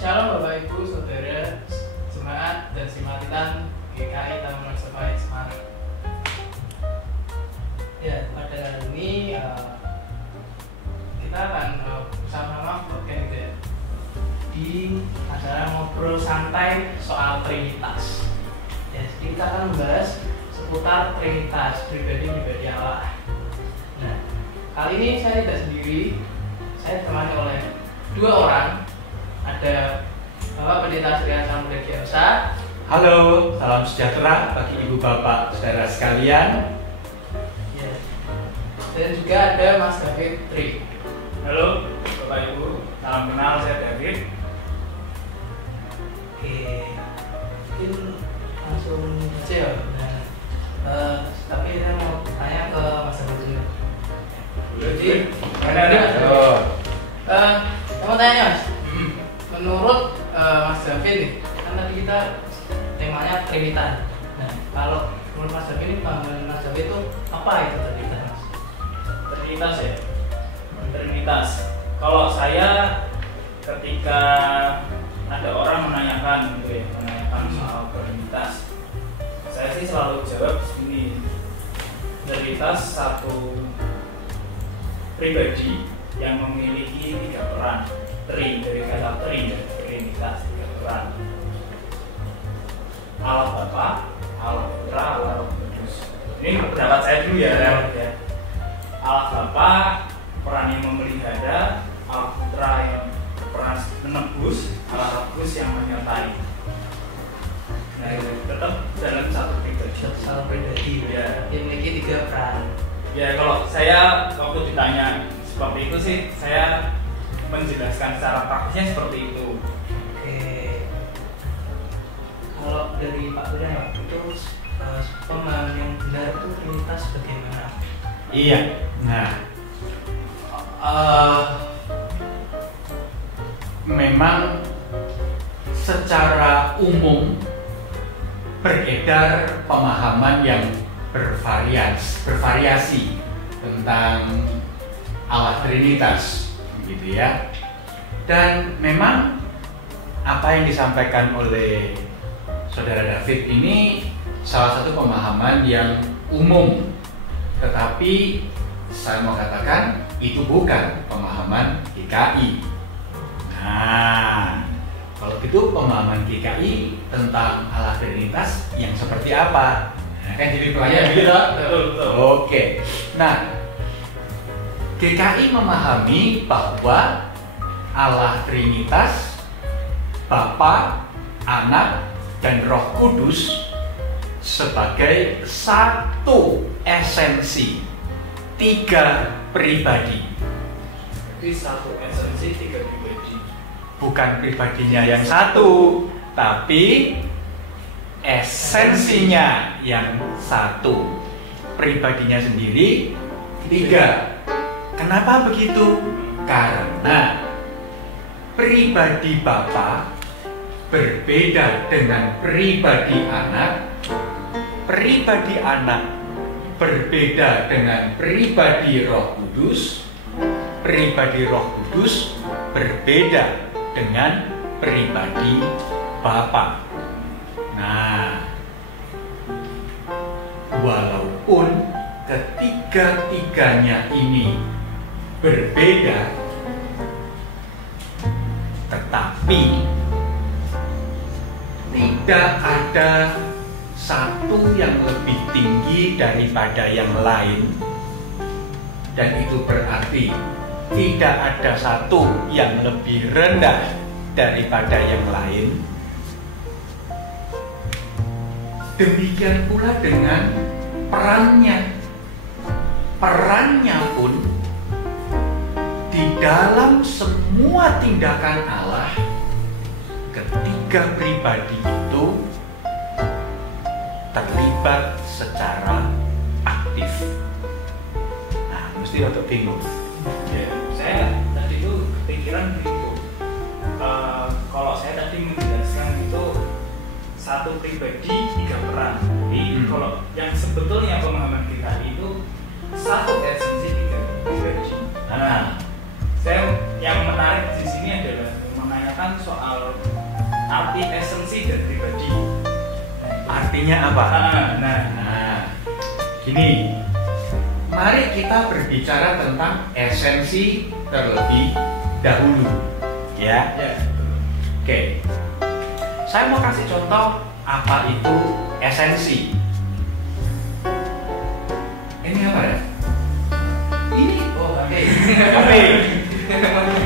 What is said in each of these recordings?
Shalom Bapak Ibu, Saudara, Jemaat dan Simpatisan GKI Taman Sepaik Semarang. Ya, pada hari ini kita akan bersama-sama podcast gitu ya, di acara ngobrol santai soal Trinitas. Ya, jadi kita akan membahas seputar Trinitas, pribadi Allah. Nah, kali ini saya tidak sendiri, saya ditemani oleh dua orang. Ada Bapak Pendeta Sri Samuel Giasa. Halo, salam sejahtera bagi ibu bapak saudara sekalian. Ya. Dan juga ada Mas David Tri. Halo Bapak Ibu, salam kenal, saya David. Oke, mungkin langsung aja ya. Nah, tapi saya mau tanya ke Mas David dulu. Jadi, saya mau tanya Mas. Menurut Mas David nih, kan tadi kita temanya Trinitas. Nah, kalau menurut Mas David ini pengalaman Mas David itu apa itu Trinitas, Mas? Trinitas ya? Trinitas. Kalau saya ketika ada orang menanyakan gitu ya, soal Trinitas, saya sih selalu jawab begini. Trinitas satu pribadi yang memiliki tiga peran. Dari kata Trinitas, tiga peran. Allah Bapa, Allah Putra, Allah Roh Kudus. Ini pendapat saya dulu ya. Allah Bapa peran yang memelihara, Allah Putra yang peran menebus, Allah Roh Kudus yang menyertai. Nah, tetap dalam satu pribadi Ya, yang memiliki tiga peran. Ya, kalau saya waktu ditanya seperti itu sih, saya menjelaskan secara praktisnya seperti itu. Oke. Kalau dari Pak Budha itu pemahaman yang benar itu Trinitas bagaimana? Iya. Nah, memang secara umum beredar pemahaman yang bervariasi tentang Allah Trinitas. Gitu ya. Dan memang apa yang disampaikan oleh Saudara David ini salah satu pemahaman yang umum, tetapi saya mau katakan itu bukan pemahaman GKI. Nah, kalau gitu pemahaman GKI tentang Allah Trinitas yang seperti apa? Nah, kan jadi pertanyaan gitu. Betul. Oke. Nah, GKI memahami bahwa Allah Trinitas, Bapa, Anak, dan Roh Kudus sebagai satu esensi, tiga pribadi. Jadi satu esensi, tiga pribadi. Bukan pribadinya yang satu, tapi esensinya yang satu. Pribadinya sendiri tiga. Kenapa begitu? Karena pribadi Bapa berbeda dengan pribadi Anak, pribadi Anak berbeda dengan pribadi Roh Kudus, pribadi Roh Kudus berbeda dengan pribadi Bapa. Nah, walaupun ketiga-tiganya ini berbeda, tetapi tidak ada satu yang lebih tinggi daripada yang lain, dan itu berarti tidak ada satu yang lebih rendah daripada yang lain. Demikian pula dengan perannya. Perannya pun di dalam semua tindakan Allah, ketiga pribadi itu terlibat secara aktif. Nah, mesti untuk bingung. Ya, saya tadi itu kepikiran gitu. Kalau saya tadi menjelaskan itu satu pribadi tiga peran. Jadi kalau yang sebetulnya pemahaman kita itu satu esensi tiga pribadi. Nah, saya yang menarik di sini adalah menanyakan soal arti esensi dan pribadi. Artinya apa? Nah, Gini, mari kita berbicara tentang esensi terlebih dahulu, ya. ya. Oke, saya mau kasih contoh apa itu esensi. Ini apa ya? Ini Oh, oke. HP.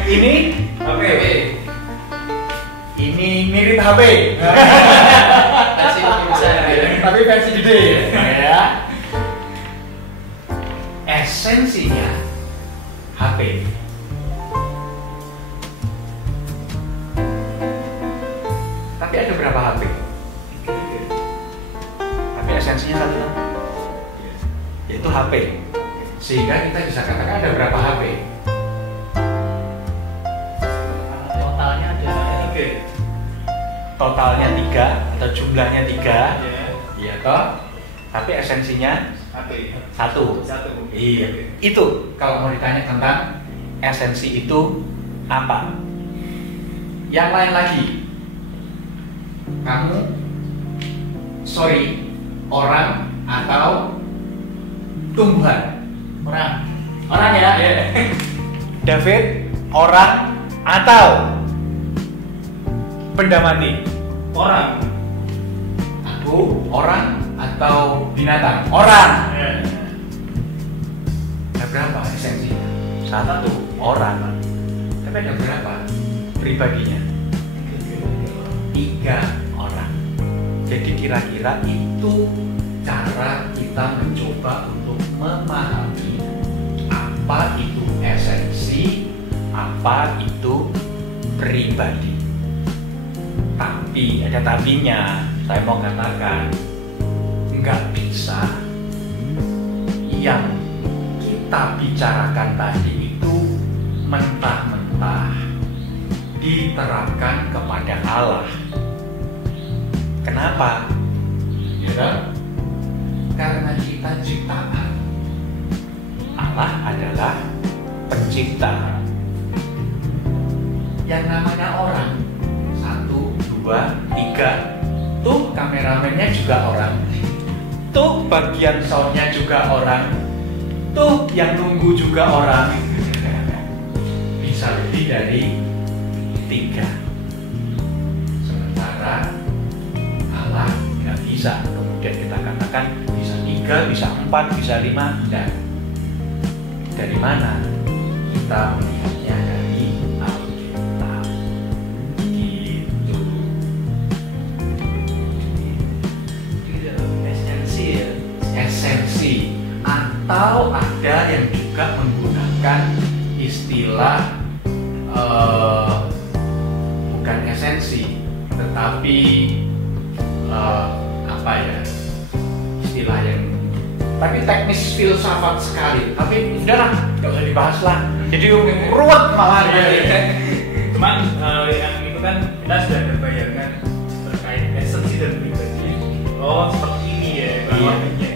Ini Oke. ini mirip HP. Kasih bisa. Tapi versi gede, ya. Esensinya HP. Tapi ada berapa HP? Tapi esensinya satu, yaitu HP. Sehingga kita bisa katakan ada berapa HP? Totalnya ada 3. Totalnya 3 atau jumlahnya 3, Ya. iya toh? Tapi esensinya HP. satu. Iya. Itu kalau mau ditanya tentang esensi itu apa? Yang lain lagi. Kamu, orang atau tumbuhan? Orang ya. David, orang atau benda mati? Orang. Aku, orang atau binatang? Orang. Ada berapa esensinya? Satu, orang. Tapi ada berapa pribadinya? 3 orang. Jadi kira-kira itu cara kita mencoba untuk memahami apa itu esensi, apa itu pribadi. Tapi ada tapinya, saya mau katakan nggak bisa yang kita bicarakan tadi itu mentah-mentah diterapkan kepada Allah. Kenapa? Ya kan? Karena kita ciptaan. Allah adalah pencipta. Yang namanya orang 1, 2, 3. Tuh kameramennya juga orang. Tuh bagian soundnya juga orang. Tuh yang nunggu juga orang. Bisa lebih dari 3. Sementara Allah nggak bisa. Kemudian kita katakan bisa 3, bisa 4, bisa 5. Dan dari mana? Kita melihatnya dari Alkitab. Gitu. Esensi ya. Esensi. Atau ada yang juga menggunakan istilah bukan esensi, tetapi apa ya, istilah yang tapi teknis filsafat sekali. Tapi udahlah, nggak usah dibahas lah. Jadi ruwet malah dia. Cuman yang itu kan kita sudah ada bayangan terkait esensi dan pribadi. Oh, seperti ini ya kurangnya.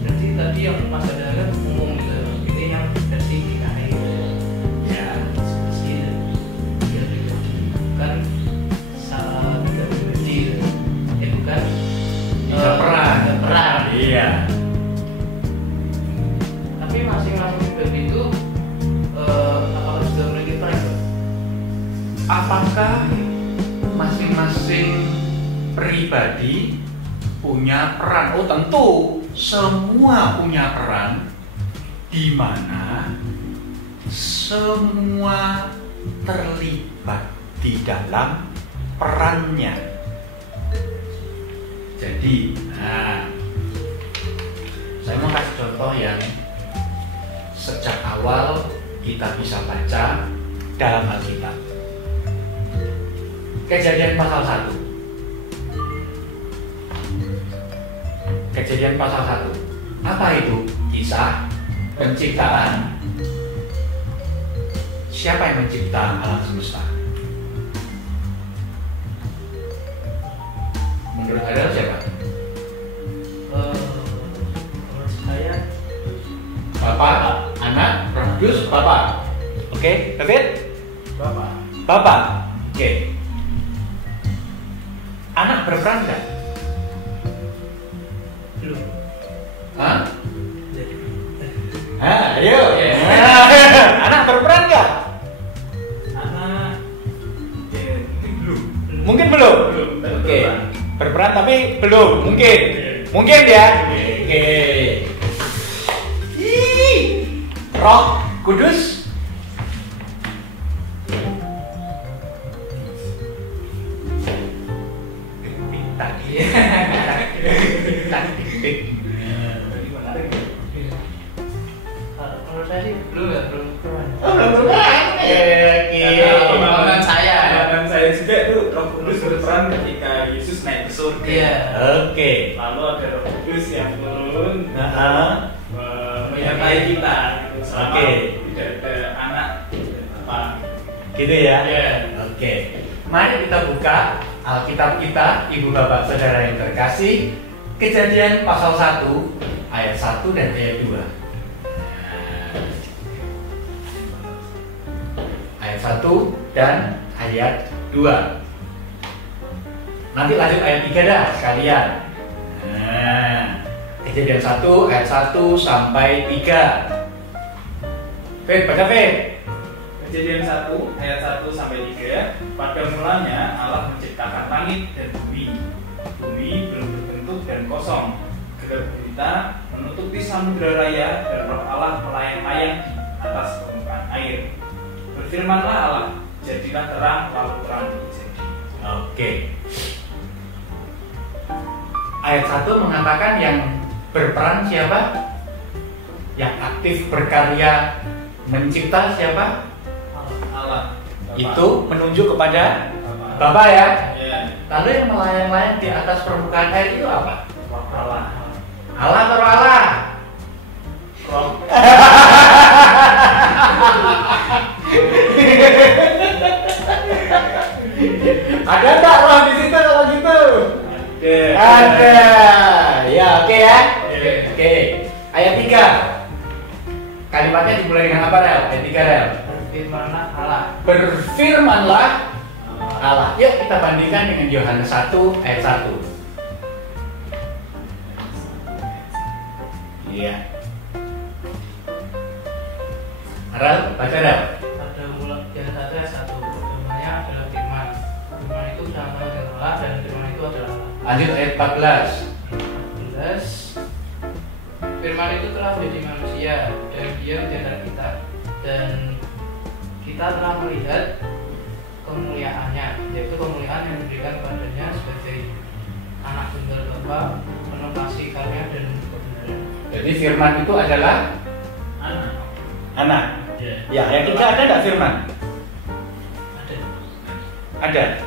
Jadi tadi yang Mas ada kan umum gitu. Ini yang versi GKI gitu ya. Ya, Esensi ya pribadi. Bukan salah tiga pribadi gitu. Bukan tiga peran. tiga peran. Iya. Tapi masing-masing pribadi itu apakah sudah memiliki peran? Bro? Apakah masing-masing pribadi punya peran? Oh tentu, semua punya peran, di mana semua terlibat di dalam perannya. Jadi, saya mau kasih contoh yang sejak awal kita bisa baca dalam Alkitab. Kejadian pasal 1. Kejadian pasal 1. Apa itu? Kisah penciptaan. Siapa yang mencipta alam semesta? Menurut Anda siapa? Kudus Bapa. Oke, David? Bapak. Bapak. Oke. Anak berperan nggak? Belum. Hah? Jadi. Ayo. Anak berperan nggak? Anak. Ya, mungkin belum. Mungkin belum. Belum. Oke. Berperan tapi belum. Mungkin. Mungkin ya. Oke. Ih. Roh Kudus. Tadi. Jadi menarik ya. Kalau saya sih belum ya, belum pernah. Oh, belum berperan. Karena pengalaman saya. pengalaman saya juga tuh Roh Kudus berperan ketika Yesus naik ke surga. Iya. Oke. Lalu ada Roh Kudus yang turun menyertai kita. Gitu. Selama Oke. tidak ada anak apa. Gitu ya. Iya. Oke. Mari kita buka Alkitab kita, Ibu Bapak Saudara yang terkasih, Kejadian pasal 1 ayat 1 dan ayat 2. Ayat 1 dan ayat 2. Nanti lanjut ayat 3 dah sekalian. Nah, Kejadian 1 ayat 1 sampai 3. Fed, baca Fed. Kejadian 1 ayat 1 sampai 3. Pada mulanya Allah menciptakan langit dan bumi. Bumi belum berbentuk dan kosong. Gelap gulita menutupi samudera raya dan Roh Allah melayang-layang di atas permukaan air. Berfirmanlah Allah, jadilah terang, lalu terang jadi. Oke. Ayat 1 mengatakan yang berperan siapa? Yang aktif berkarya mencipta siapa? Allah. Itu menunjuk kepada Bapak. Bapa ya. Ya, Lalu yang melayang-layang di atas permukaan air itu apa? Roh Allah. Allah atau Allah? Roh. Ada nggak roh di situ kalau gitu? Ada. Ya oke ya. Oke. Oke. Ayat 3. Kalimatnya dimulai dengan apa Rel? Ayat 3 Rel. Firmanlah Allah. Berfirmanlah Allah. Yuk kita bandingkan dengan Yohanes 1 ayat 1. Iya. Rel, baca Rel. Pada mulai yang satu ayat 1. Namanya adalah firman. Firman itu sama dengan Allah dan firman itu adalah Allah. Lanjut ayat 14. 14. Firman itu telah menjadi manusia dan dia di antara kita, dan kita telah melihat kemuliaannya, yaitu kemuliaan yang diberikan kepadanya sebagai anak tunggal Bapa, penuh kasih karunia dan kebenaran. Jadi firman itu adalah Anak. anak. Ya. Ya, ayat 3 ada nggak firman? Ada. Ada.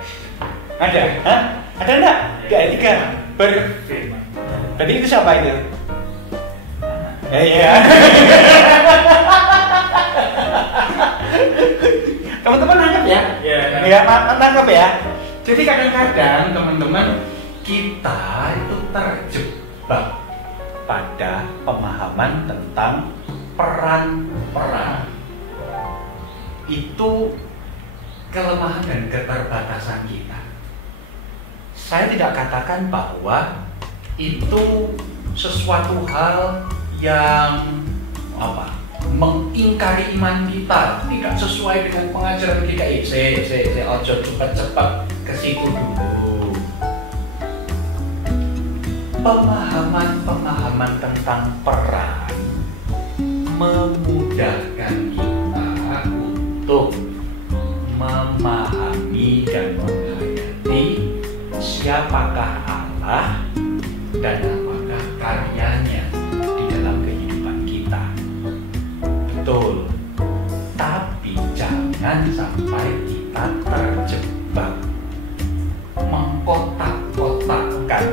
Ada? Hah? Ada enggak? Di ayat 3. Firman. Tadi itu siapa itu? Iya. Teman-teman nangkep ya? Ya. Ya, nangkep ya. Jadi kadang-kadang teman-teman kita itu terjebak pada pemahaman tentang peran-peran. Itu kelemahan dan keterbatasan kita. Saya tidak katakan bahwa itu sesuatu hal yang mengingkari iman kita, tidak sesuai dengan pengajaran kita. Saya ojo cepat-cepat ke situ dulu. Pemahaman tentang peran memudahkan kita untuk memahami dan menghayati siapakah Allah dan apakah karyanya di dalam kehidupan kita. Betul. Tapi jangan sampai kita terjebak mengkotak-kotakkan.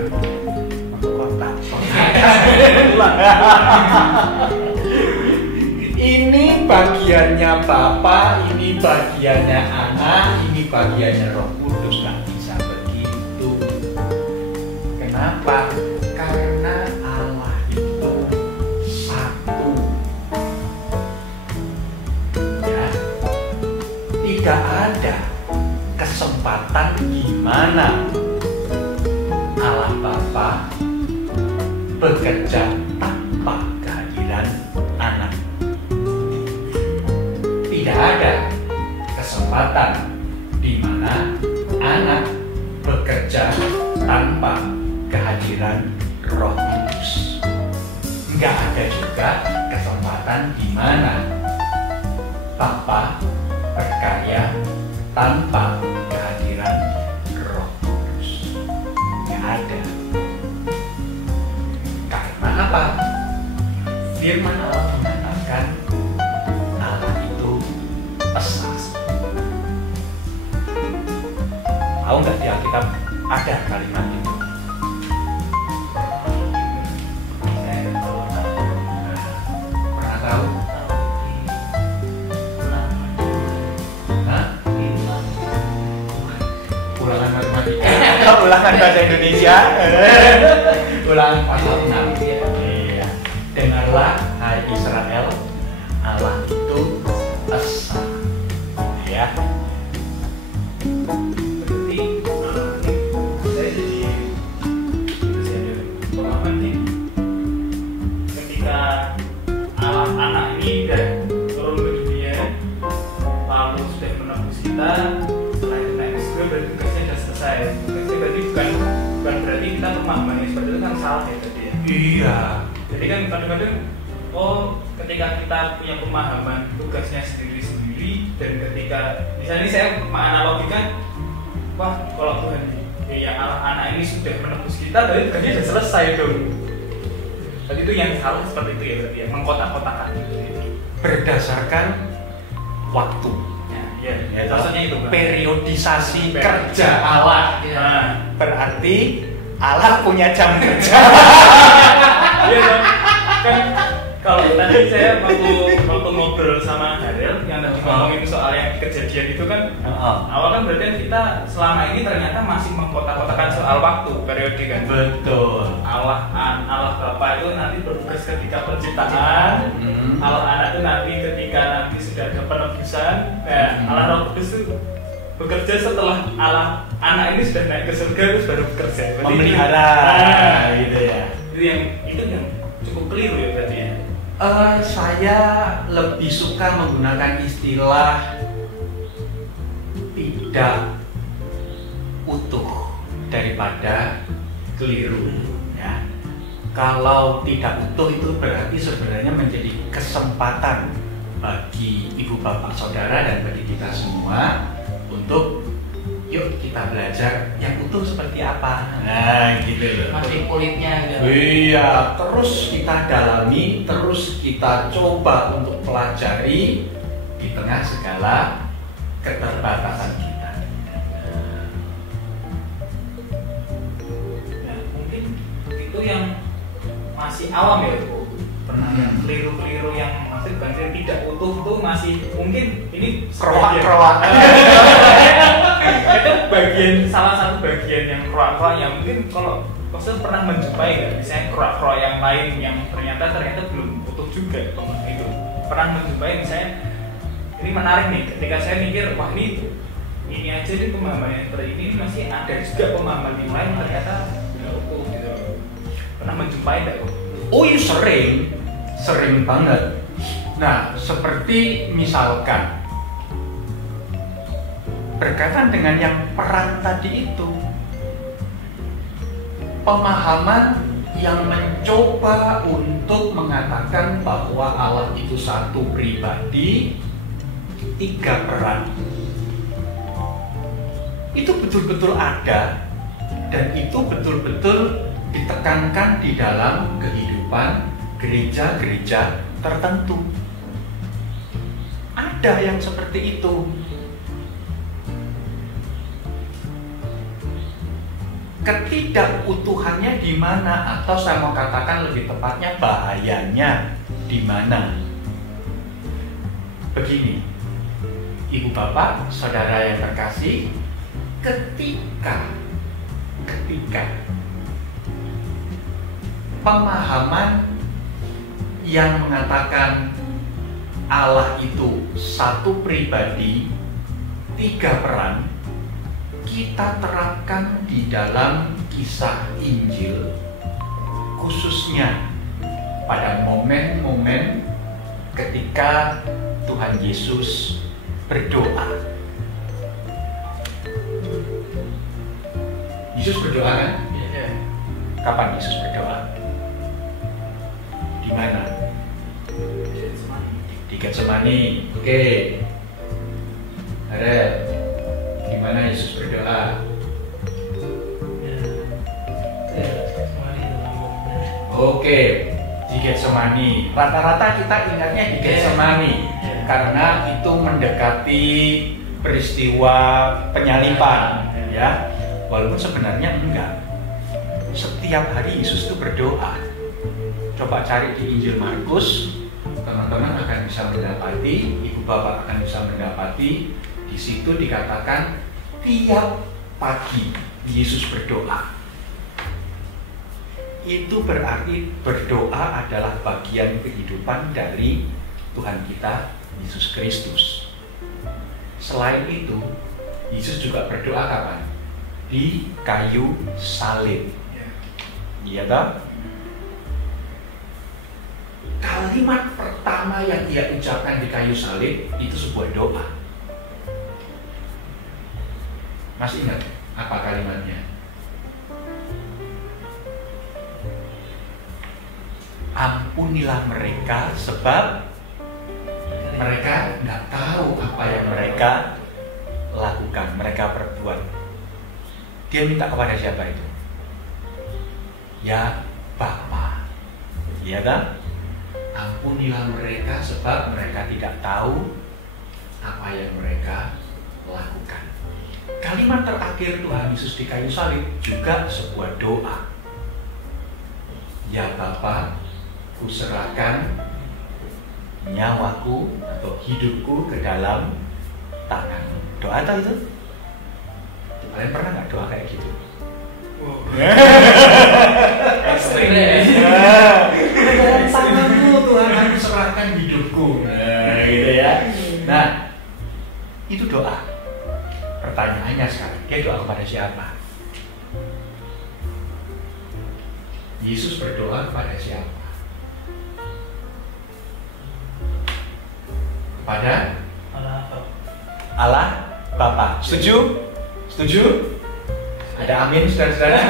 Ini bagiannya Bapa, ini bagiannya Anak, ini bagiannya Roh Kudus. Nggak bisa begitu. Kenapa? Karena Allah itu satu. tidak ada kesempatan gimana Allah Bapa bekerja tanpa kehadiran anak. Tidak ada kesempatan di mana anak bekerja tanpa kehadiran Roh Kudus. Nggak ada juga kesempatan di mana Bapa berkarya tanpa kehadiran Roh Kudus. Nggak ada. Karena apa? Firman Allah mengatakan Allah itu esa. Tahu nggak di Alkitab ada kalimat itu? Pernah tahu? Hah? Ulangan matematika. Ulangan bahasa Indonesia. Ulangan pasal 6. Iya. Dengarlah hai Israel, Allah itu esa. Ya. Setelah itu naik ke surga berarti tugasnya sudah selesai. Tugasnya berarti bukan berarti kita pemahamannya seperti itu kan salah ya tadi ya. Iya. Jadi kan kadang-kadang ketika kita punya pemahaman tugasnya sendiri-sendiri dan ketika misalnya saya menganalogikan, wah kalau Tuhan yang anak ini sudah menebus kita, berarti tugasnya sudah selesai dong. Tadi itu yang salah seperti itu ya berarti ya, mengkotak-kotakan gitu. Berdasarkan waktu. Ya, Maksudnya itu periodisasi Periodisasi. kerja Allah. Nah, Berarti Allah punya jam kerja. iya dong. Kan kalau tadi saya waktu ngobrol sama Harel yang tadi ngomongin soal yang kejadian itu kan, awal kan berarti kita selama ini ternyata masih mengkotak-kotakan soal waktu periode kan. Betul. Allah Bapa itu nanti bertugas ketika penciptaan, Allah Anak itu nanti ketika nanti sudah ada penebusan, Allah Roh Kudus itu bekerja setelah Allah Anak ini sudah naik ke surga terus baru bekerja. Berarti Memelihara, itu, gitu ya. itu yang cukup keliru ya berarti ya. Saya lebih suka menggunakan istilah tidak utuh daripada keliru. Ya. Kalau tidak utuh itu berarti sebenarnya menjadi kesempatan bagi ibu bapak saudara dan bagi kita semua untuk yuk kita belajar yang utuh seperti apa. Nah, gitu loh. Masih kulitnya gitu. Iya, terus kita dalami, terus kita coba untuk pelajari di tengah segala keterbatasan kita. Ya, mungkin itu yang masih awam ya Bu. Pernah yang keliru-keliru yang masih bukan tidak utuh tuh masih mungkin ini Kroak-kroak. Itu salah satu bagian yang kroak-kroak yang mungkin kalau maksud pernah menjumpai nggak misalnya kroak-kroak yang lain yang ternyata belum utuh juga itu pernah menjumpai misalnya ini menarik nih ketika saya mikir wah ini aja nih pemahaman yang seperti ini masih ada juga pemahaman yang lain ternyata nggak utuh gitu. Pernah menjumpai nggak Bu? Oh iya, sering banget. Nah, seperti misalkan berkaitan dengan yang peran tadi itu, pemahaman yang mencoba untuk mengatakan bahwa Allah itu satu pribadi, 3 peran. Itu betul-betul ada dan itu betul-betul ditekankan di dalam kehidupan gereja-gereja tertentu. Ada yang seperti itu. Ketidakutuhannya di mana, atau saya mau katakan lebih tepatnya bahayanya di mana? Begini, ibu bapak, saudara yang terkasih, ketika pemahaman yang mengatakan Allah itu satu pribadi 3 peran kita terapkan di dalam kisah Injil, khususnya pada momen-momen ketika Tuhan Yesus berdoa. Yesus berdoa kan? Iya. Kapan Yesus berdoa? Di mana? Di Getsemani. Oke. Ada di mana Yesus berdoa? Oke, di Getsemani. Rata-rata kita ingatnya di Getsemani karena itu mendekati peristiwa penyaliban, ya. Walaupun sebenarnya enggak. Setiap hari Yesus itu berdoa. Coba cari di Injil Markus, teman-teman akan bisa mendapati, ibu bapak akan bisa mendapati, di situ dikatakan tiap pagi Yesus berdoa. Itu berarti berdoa adalah bagian kehidupan dari Tuhan kita Yesus Kristus. Selain itu, Yesus juga berdoa kapan? Di kayu salib. Iya tak? Kalimat pertama yang ia ucapkan di kayu salib itu sebuah doa. Masih ingat apa kalimatnya? Ampunilah mereka sebab mereka nggak tahu apa yang mereka lakukan, mereka perbuat. Dia minta kepada siapa itu? Ya Bapa. Iya kan? Ampunilah mereka sebab mereka tidak tahu apa yang mereka lakukan. Kalimat terakhir Tuhan Yesus di kayu salib juga sebuah doa. Ya Bapa, kuserahkan nyawaku atau hidupku ke dalam tangan-Mu. Doa atau itu? Kalian pernah nggak doa kayak gitu? Ekstrim. Ke dalam tangan-Mu Tuhan, aku serahkan hidupku. Nah, gitu ya. Nah, itu doa. Pertanyaannya sekarang, dia doa kepada siapa? Yesus berdoa kepada siapa? Kepada Allah Bapa. Setuju? Setuju? Ada amin, saudara-saudara?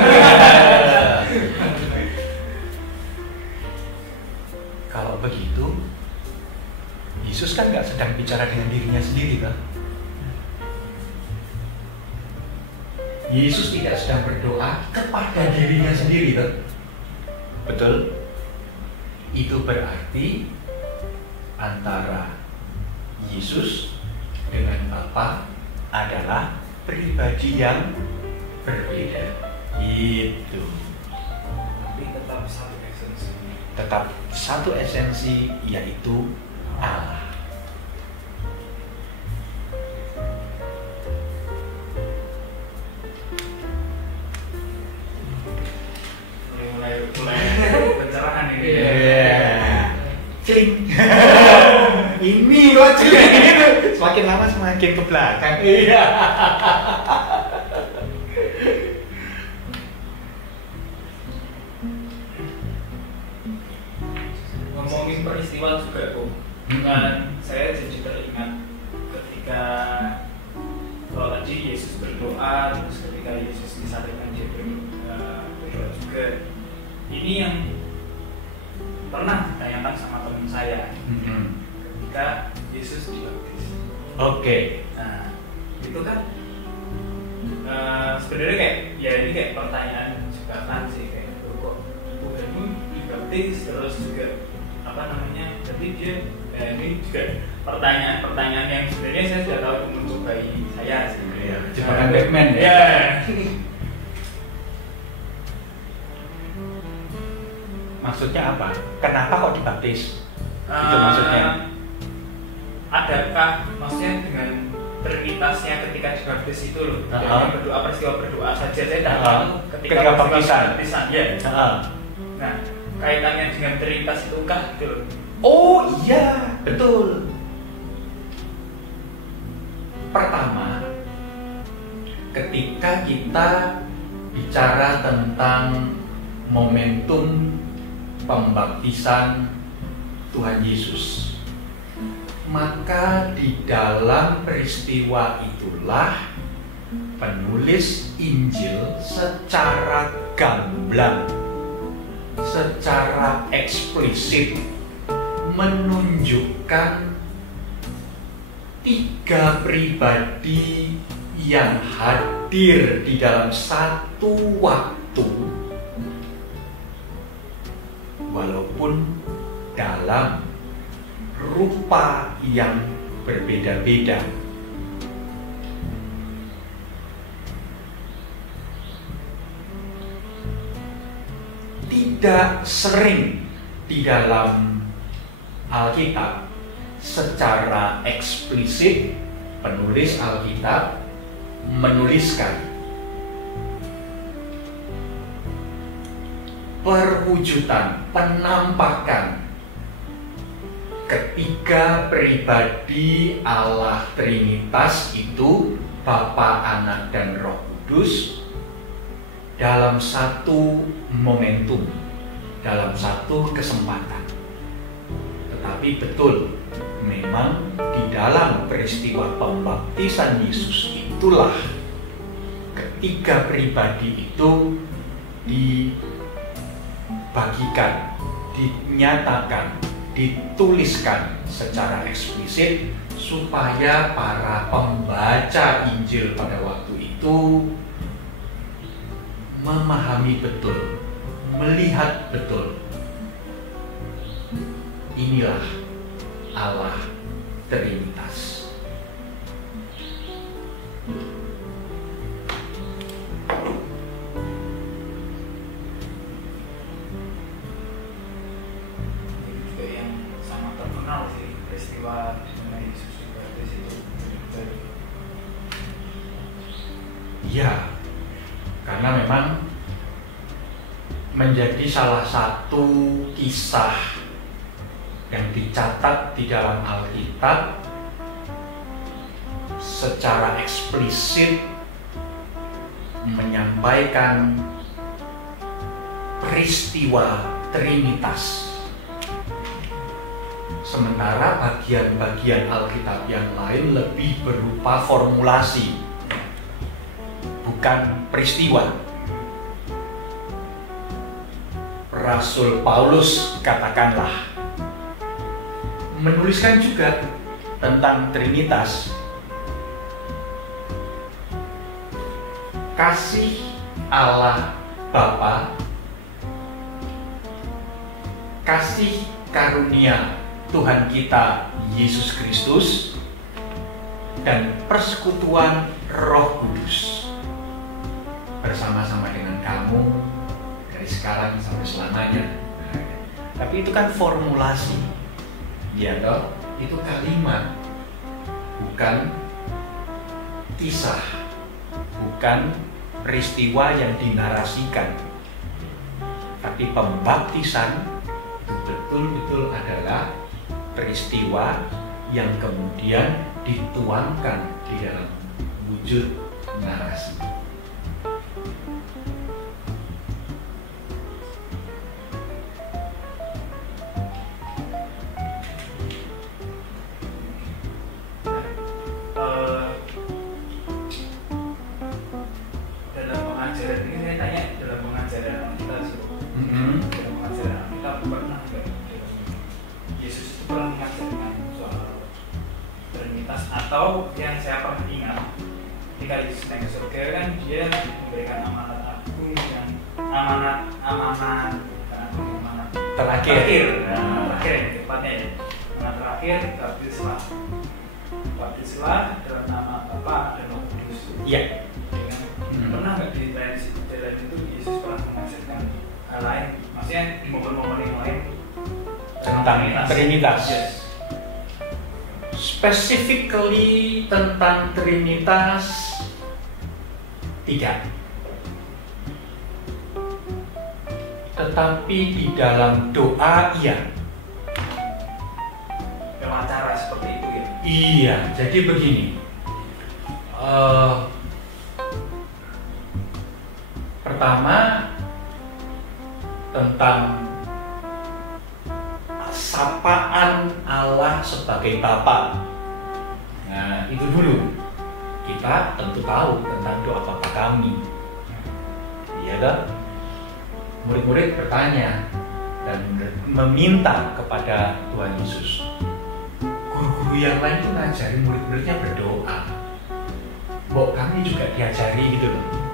Kalau begitu, Yesus kan nggak sedang bicara dengan dirinya sendiri, kan? Yesus tidak sedang berdoa kepada dirinya sendiri, kan? Betul? Itu berarti antara Yesus dengan Bapa adalah pribadi yang berbeda. Itu. Tapi tetap satu esensi. Tetap satu esensi, yaitu Allah. Mulai pencerahan ini. Cling. Ini kok cling. Semakin lama semakin ke belakang. Iya. Ngomongin peristiwa juga kok. Kan saya jadi teringat ketika kalau tadi Yesus berdoa, terus ketika Yesus disalibkan dia berdoa juga. Ini yang pernah ditanyakan sama teman saya ketika Yesus dibaptis. Oke. Nah, itu kan sebenarnya kayak ya ini kayak pertanyaan juga kan sih kayak kok Tuhanmu dibaptis terus juga apa namanya? Jadi dia ini juga pertanyaan-pertanyaan yang sebenarnya saya sudah tahu untuk bayi saya sih. Iya, jebakan Batman ya. Ya. Maksudnya apa? Kenapa kok dibaptis? Itu maksudnya. Adakah maksudnya dengan trinitasnya ketika dibaptis itu loh? Jadi berdoa peristiwa berdoa saja saya tidak tahu ketika baptisan. Ya. Nah, kaitannya dengan trinitas itu kah gitu loh? Oh iya, betul. Pertama, ketika kita bicara tentang momentum pembaptisan Tuhan Yesus, maka di dalam peristiwa itulah penulis Injil secara gamblang, secara eksplisit menunjukkan 3 pribadi yang hadir di dalam satu waktu, walaupun dalam rupa yang berbeda-beda. Tidak sering di dalam Alkitab secara eksplisit penulis Alkitab menuliskan perwujudan, penampakan ketiga pribadi Allah Trinitas itu, Bapa, Anak, dan Roh Kudus dalam satu momentum, dalam satu kesempatan. Tetapi betul, memang di dalam peristiwa pembaptisan Yesus itulah ketiga pribadi itu dibagikan, dinyatakan, dituliskan secara eksplisit supaya para pembaca Injil pada waktu itu memahami betul, melihat betul, inilah Allah Trinitas. Juga yang sangat terkenal sih peristiwa mengenai Yesus dibaptis itu. Ya, karena memang menjadi salah satu kisah yang dicatat di dalam Alkitab secara eksplisit menyampaikan peristiwa Trinitas. Sementara bagian-bagian Alkitab yang lain lebih berupa formulasi, bukan peristiwa. Rasul Paulus katakanlah menuliskan juga tentang Trinitas, kasih Allah Bapa, kasih karunia Tuhan kita Yesus Kristus, dan persekutuan Roh Kudus bersama-sama dengan kamu dari sekarang sampai selamanya. Tapi itu kan formulasi, ya toh? Itu kalimat, bukan kisah, bukan peristiwa yang dinarasikan. Tapi pembaptisan betul-betul adalah peristiwa yang kemudian dituangkan di dalam wujud narasi. Dalam pengajaran ini saya tanya, dalam pengajaran kita sih, dalam pengajaran kita pernah nggak Yesus itu pernah mengajarkan soal Trinitas, atau yang saya pernah ingat ketika Yesus naik ke surga kan dia memberikan amanat agung yang amanat terakhir yang tepatnya ya, amanat terakhir, baptislah dalam nama Bapa dan Roh Kudus. Iya. Pernah nggak di lain itu Yesus pernah mengajarkan hal lain, maksudnya di momen-momen yang lain Tentang Trinitas. Yes. Specifically tentang Trinitas tidak. Tetapi di dalam doa iya. Lewat cara seperti itu ya. Iya, jadi begini. pertama tentang sapaan Allah sebagai Bapa. Nah, itu dulu. Kita tentu tahu tentang doa Bapa kami. Iya kan? Murid-murid bertanya dan meminta kepada Tuhan Yesus. Guru-guru yang lain itu ngajari murid-muridnya berdoa. Mbok kami juga diajari gitu loh.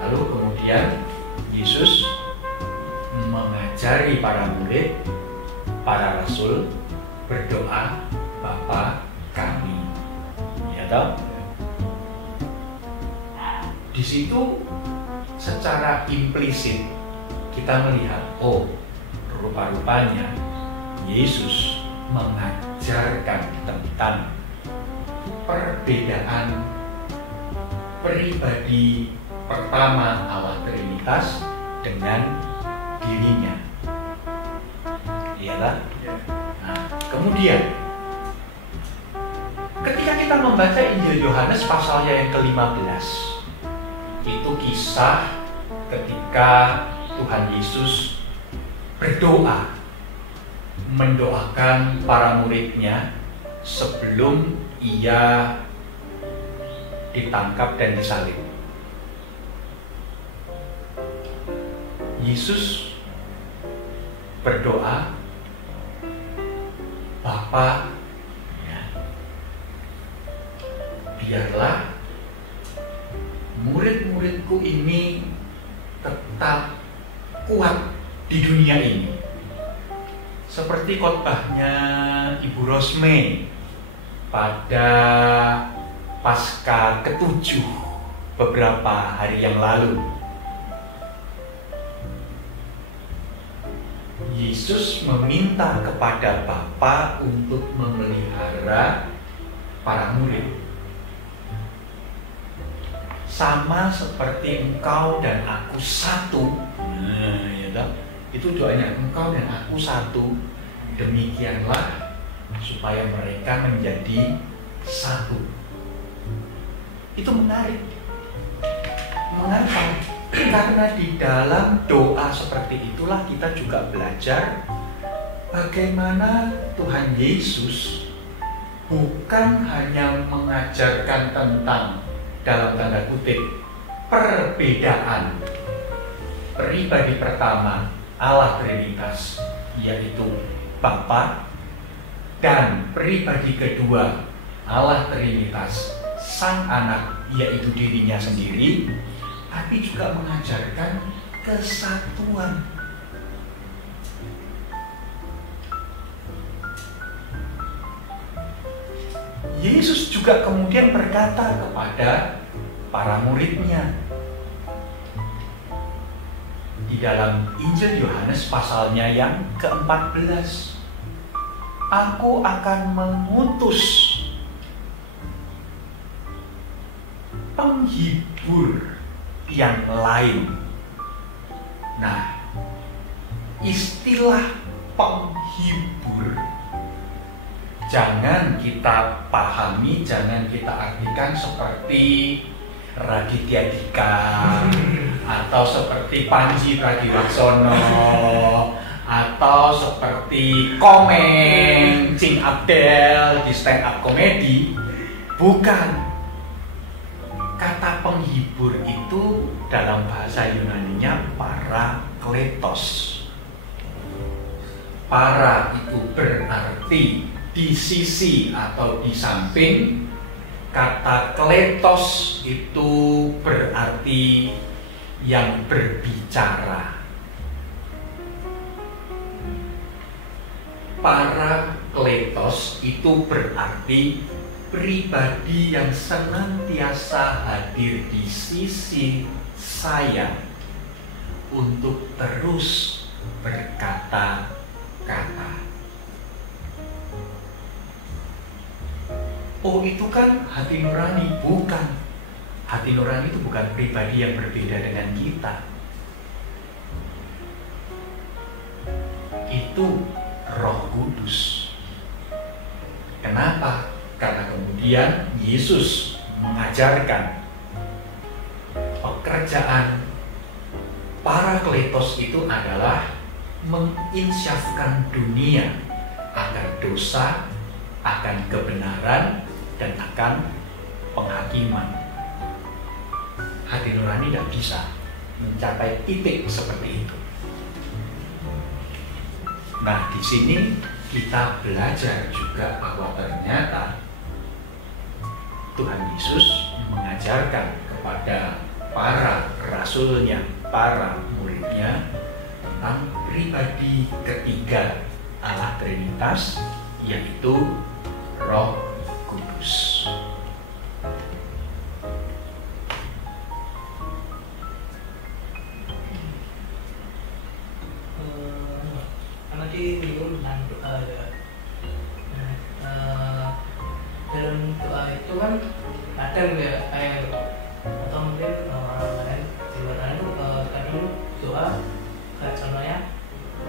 Lalu kemudian Yesus mengajari para murid, para rasul berdoa Bapa kami. Ya toh? Di situ secara implisit kita melihat, oh, rupa-rupanya Yesus mengajarkan tentang perbedaan pribadi pertama Allah Trinitas dengan dirinya. Iyalah. Nah, kemudian ketika kita membaca Injil Yohanes pasalnya yang ke-15, itu kisah ketika Tuhan Yesus berdoa, mendoakan para muridnya sebelum ia ditangkap dan disalib. Yesus berdoa, Bapa, ya, biarlah murid-muridku ini tetap kuat di dunia ini. Seperti khotbahnya Ibu Rosme pada Paskah ke-7 beberapa hari yang lalu. Yesus meminta kepada Bapa untuk memelihara para murid. Sama seperti engkau dan aku satu. Nah, ya tak? Itu doanya, engkau dan aku satu. Demikianlah supaya mereka menjadi satu. Itu menarik. Mengapa? Karena di dalam doa seperti itulah kita juga belajar bagaimana Tuhan Yesus bukan hanya mengajarkan tentang, dalam tanda kutip, perbedaan pribadi pertama Allah Trinitas, yaitu Bapa, dan pribadi kedua Allah Trinitas Sang Anak, yaitu dirinya sendiri, tapi juga mengajarkan kesatuan. Yesus juga kemudian berkata kepada para muridnya di dalam Injil Yohanes pasalnya yang ke-14, Aku akan mengutus penghibur yang lain. Nah, istilah penghibur jangan kita pahami, jangan kita artikan seperti Raditya Dika atau seperti Panji Pragiwaksono atau seperti Komeng Cing Abdel di stand up comedy. Bukan. Kata penghibur itu dalam bahasa Yunaninya parakletos. Para itu berarti di sisi atau di samping. Kata kletos itu berarti yang berbicara. Parakletos itu berarti pribadi yang senantiasa hadir di sisi saya untuk terus berkata-kata. Oh, itu kan hati nurani. Bukan. Hati nurani itu bukan pribadi yang berbeda dengan kita. Itu Roh Kudus. Kenapa? Karena kemudian Yesus mengajarkan pekerjaan Parakletos itu adalah menginsyafkan dunia akan dosa, akan kebenaran, dan akan penghakiman. Hati nurani tidak bisa mencapai titik seperti itu. Nah, di sini kita belajar juga bahwa ternyata Tuhan Yesus mengajarkan kepada para rasulnya, para muridnya tentang pribadi ketiga Allah Trinitas, yaitu Roh Kudus. Karena menyinggung tentang doa ya. Dalam doa itu kan kadang ya kayak atau mungkin orang lain di luar lain kadang doa kayak contohnya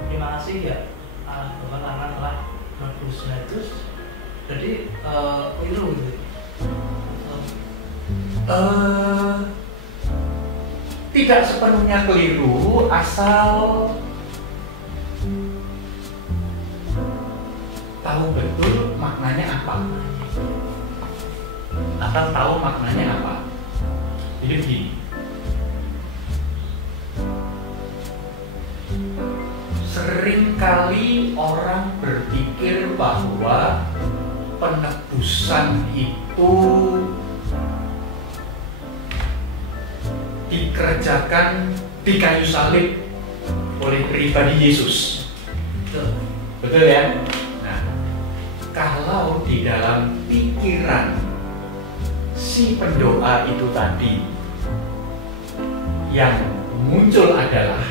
terima kasih ya Tuhan karena telah menebus. Nah itu jadi keliru gitu. Tidak sepenuhnya keliru asal tahu betul maknanya apa. Asal tahu maknanya apa. Jadi begini, seringkali orang berpikir bahwa penebusan itu dikerjakan di kayu salib oleh pribadi Yesus. Betul ya? Nah, kalau di dalam pikiran si pendoa itu tadi yang muncul adalah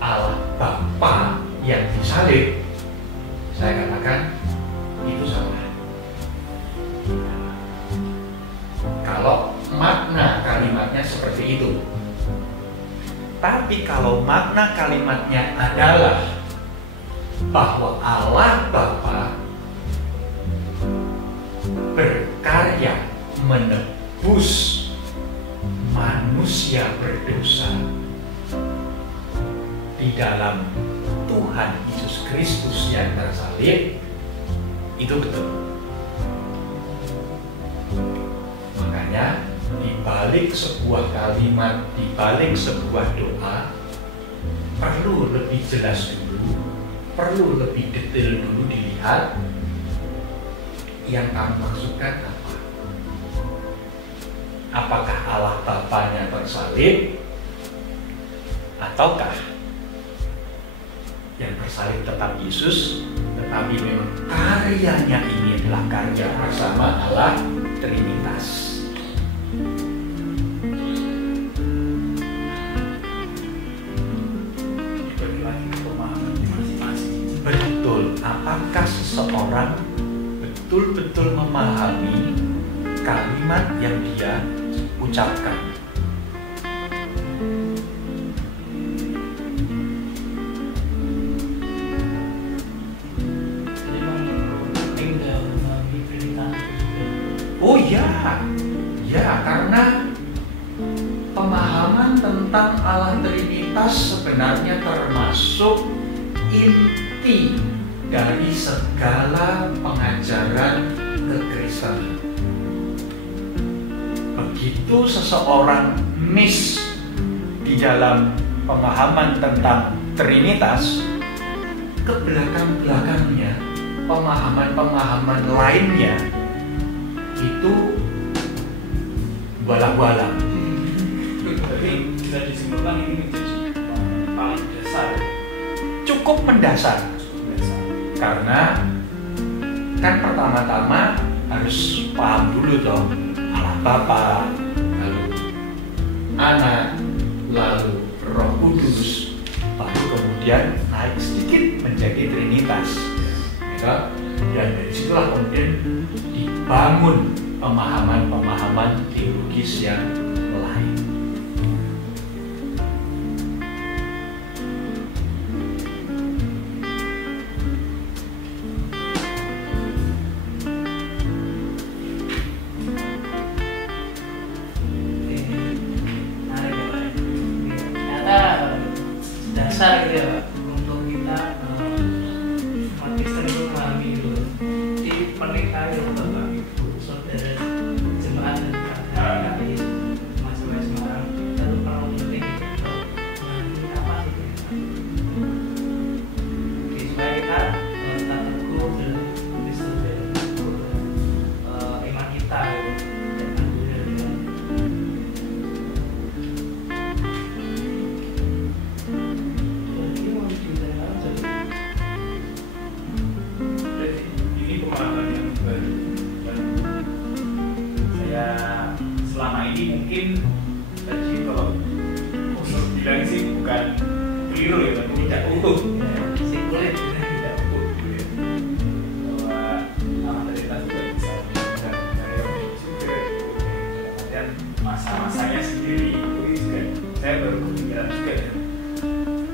Allah Bapa yang disalib, saya katakan itu salah. Kalau makna kalimatnya seperti itu. Tapi kalau makna kalimatnya adalah bahwa Allah Bapa berkarya menebus manusia berdosa di dalam Tuhan Yesus Kristus yang tersalib, itu betul. Makanya di balik sebuah kalimat, di balik sebuah doa perlu lebih jelas dulu, perlu lebih detail dulu dilihat yang kamu maksudkan apa. Apakah Allah Bapanya tersalib, ataukah yang tersalib tetap Yesus, tetapi memang karyanya ini adalah karya bersama Allah Trinitas. Betul, apakah seseorang betul-betul memahami kalimat yang dia ucapkan? Oh ya, ya, karena pemahaman tentang Allah Trinitas sebenarnya termasuk inti dari segala pengajaran kekristenan. Begitu seseorang miss di dalam pemahaman tentang Trinitas, ke belakang-belakangnya pemahaman-pemahaman lainnya itu bala-bala. Tapi bisa disimpulkan ini menjadi paling dasar. Cukup mendasar. Karena kan pertama-tama harus paham dulu toh Allah Bapa, lalu Anak, lalu Roh Kudus, baru kemudian naik sedikit menjadi Trinitas. Ya, dan dari situlah kemudian dibangun pemahaman-pemahaman teologis yang lain. mungkin tadi kalau usul bilang sih bukan keliru ya, tapi tidak utuh. Si kulit. Tidak utuh. Gitu. Bahwa materialitas juga bisa dan karya juga. Dan masa-masanya sendiri itu juga saya baru kepikiran juga ya.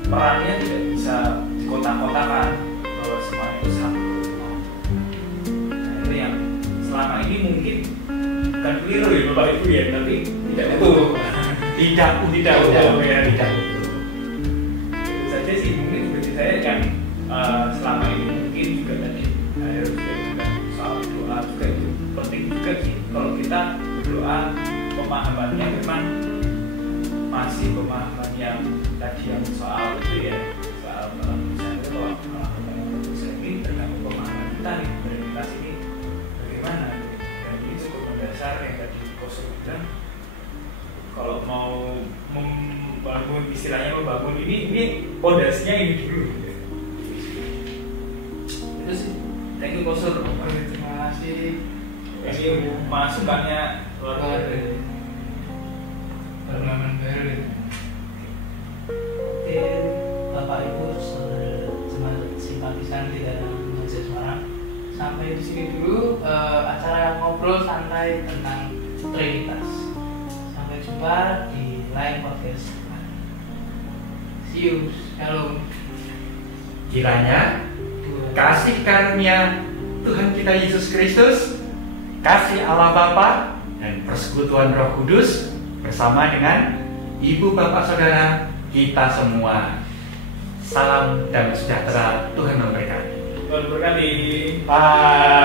Perannya tidak bisa dikotak-kotakan bahwa semuanya itu satu. Nah, itu yang selama ini mungkin bukan keliru ya Bapak Ibu ya, tapi tidak utuh. Tidak utuh ya. Tidak. Itu saja sih mungkin seperti saya yang selama ini mungkin juga tadi harus juga soal doa juga itu penting juga sih kalau kita berdoa pemahamannya memang masih pemahaman yang tadi yang soal itu ya soal kalau misalnya kalau ini tergantung pemahaman kita nih prioritas ini bagaimana dan ini cukup mendasar yang tadi Koso bilang kalau mau membangun istilahnya membangun ini pondasinya ini dulu gitu. Itu sih thank you Koso. Terima kasih. Ini masukannya luar biasa. Pengalaman baru. Oke, Bapak Ibu simpatisan di dalam Majelis Semarang, sampai di sini dulu acara ngobrol santai tentang Trinitas. Sampai jumpa di lain podcast. See you, shalom. Kiranya kasih karunia Tuhan kita Yesus Kristus, kasih Allah Bapa dan persekutuan Roh Kudus bersama dengan Ibu Bapak Saudara kita semua. Salam damai sejahtera, Tuhan memberkati. Tuhan berkati. Bye.